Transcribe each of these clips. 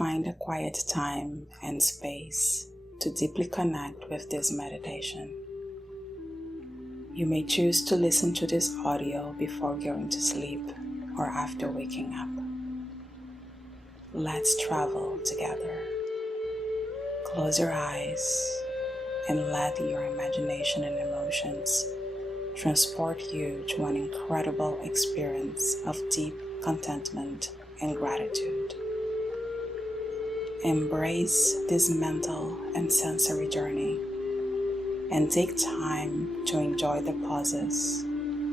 find a quiet time and space to deeply connect with this meditation. You may choose to listen to this audio before going to sleep or after waking up. Let's travel together. Close your eyes and let your imagination and emotions transport you to an incredible experience of deep contentment and gratitude. Embrace this mental and sensory journey and take time to enjoy the pauses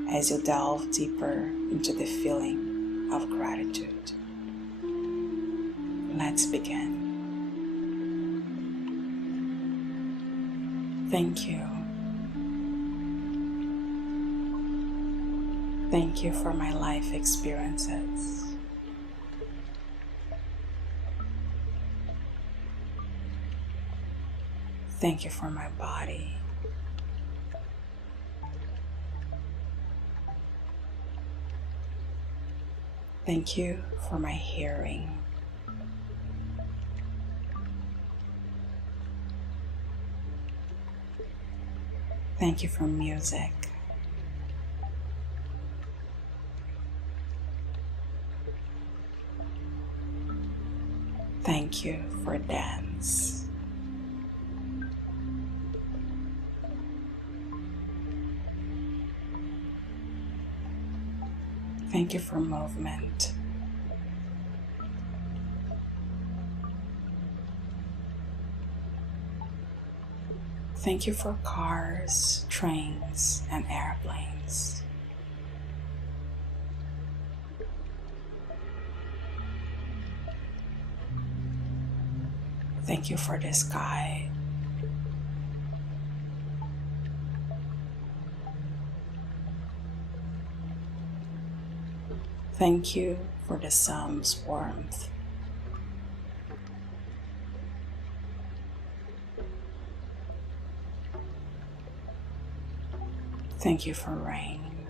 as you delve deeper into the feeling of gratitude. Let's begin. Thank you. Thank you for my life experiences. Thank you for my body. Thank you for my hearing. Thank you for music. Thank you for dance. Thank you for movement. Thank you for cars, trains, and airplanes. Thank you for the sky. Thank you for the sun's warmth. Thank you for rain.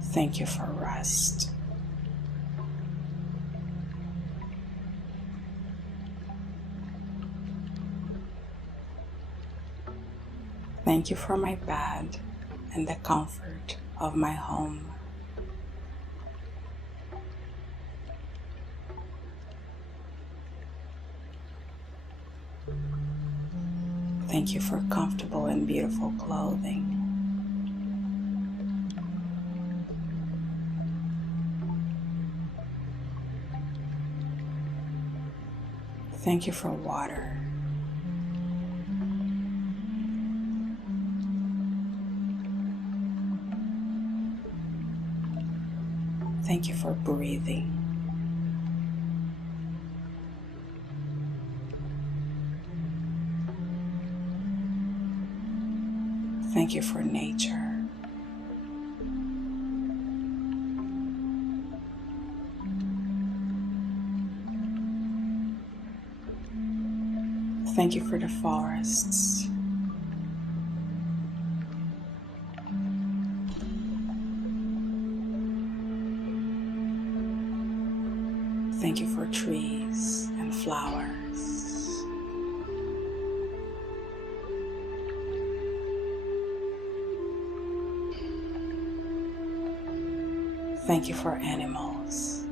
Thank you for rest. Thank you for my bed and the comfort of my home. Thank you for comfortable and beautiful clothing. Thank you for water. Thank you for breathing. Thank you for nature. Thank you for the forests. Thank you for trees and flowers. Thank you for animals.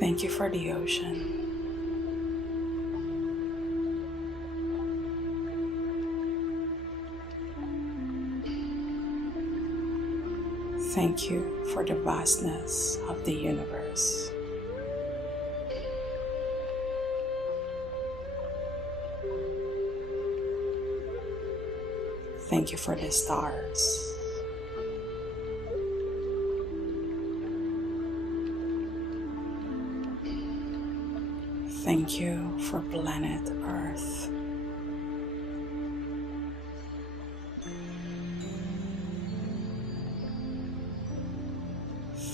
Thank you for the ocean. Thank you for the vastness of the universe. Thank you for the stars. Thank you for planet Earth.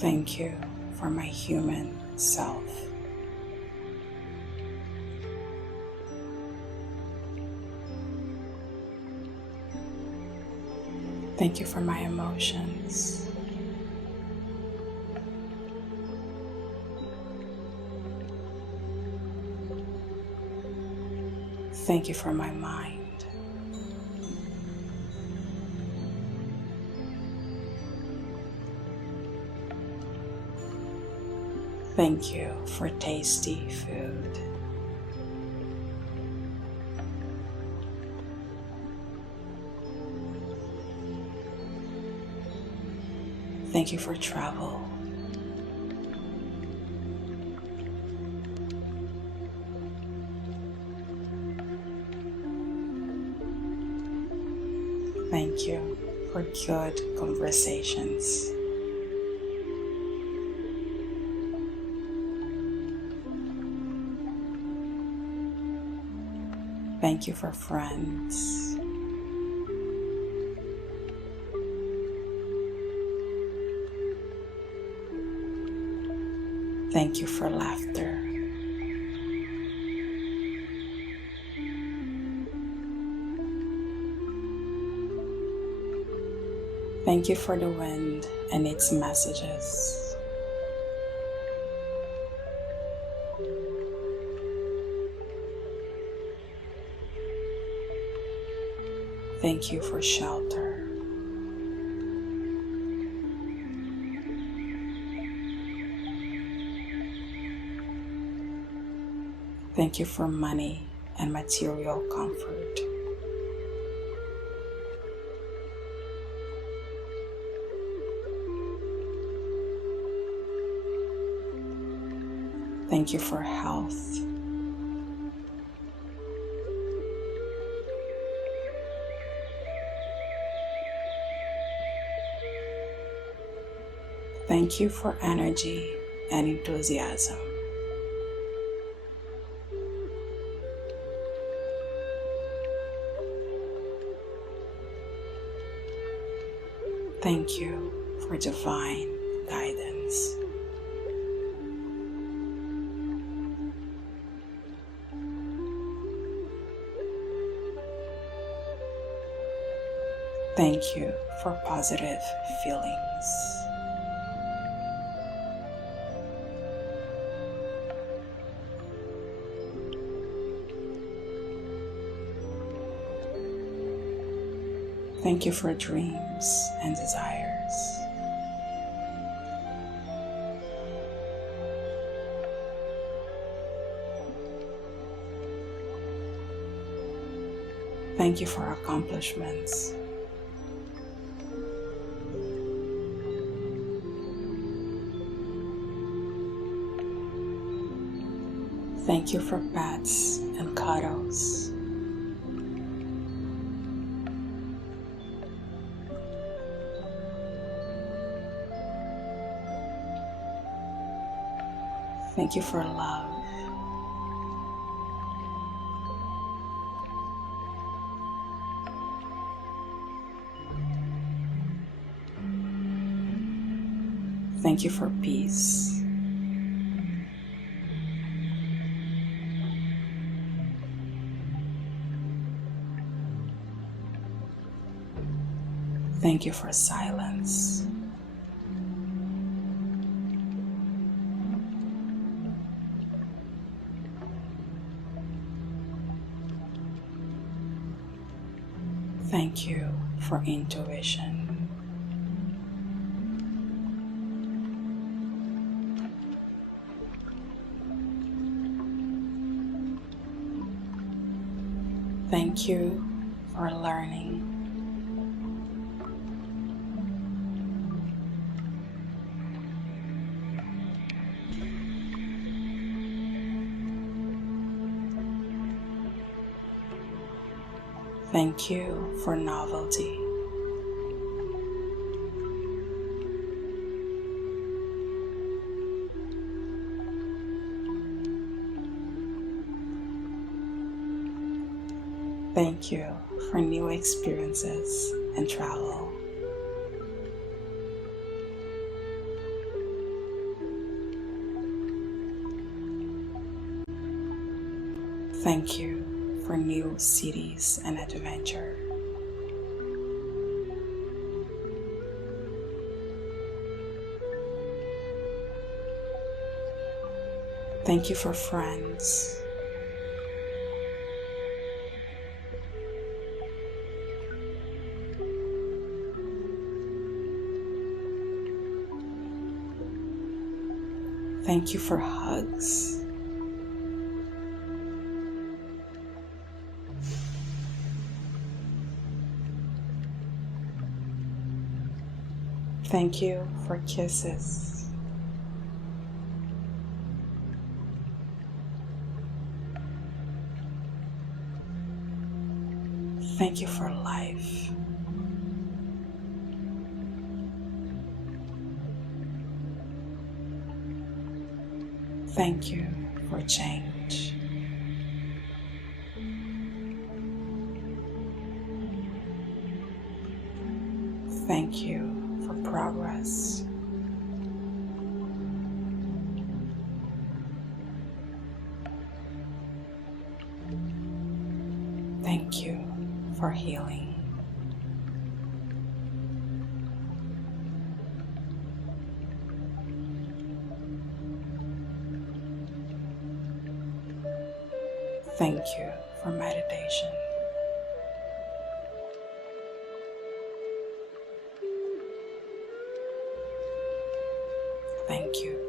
Thank you for my human self. Thank you for my emotions. Thank you for my mind. Thank you for tasty food. Thank you for travel. Thank you for good conversations. Thank you for friends. Thank you for laughter. Thank you for the wind and its messages. Thank you for shelter. Thank you for money and material comfort. Thank you for health. Thank you for energy and enthusiasm. Thank you for divine guidance. Thank you for positive feelings. Thank you for dreams and desires. Thank you for accomplishments. Thank you for pets and cuddles. Thank you for love. Thank you for peace. Thank you for silence. Thank you for intuition. Thank you for learning. Thank you for novelty. Thank you for new experiences and travel. Thank you for new cities and adventure. Thank you for friends. Thank you for hugs. Thank you for kisses. Thank you for life. Thank you for change. Thank you for progress. Thank you for healing. Thank you for meditation. Thank you.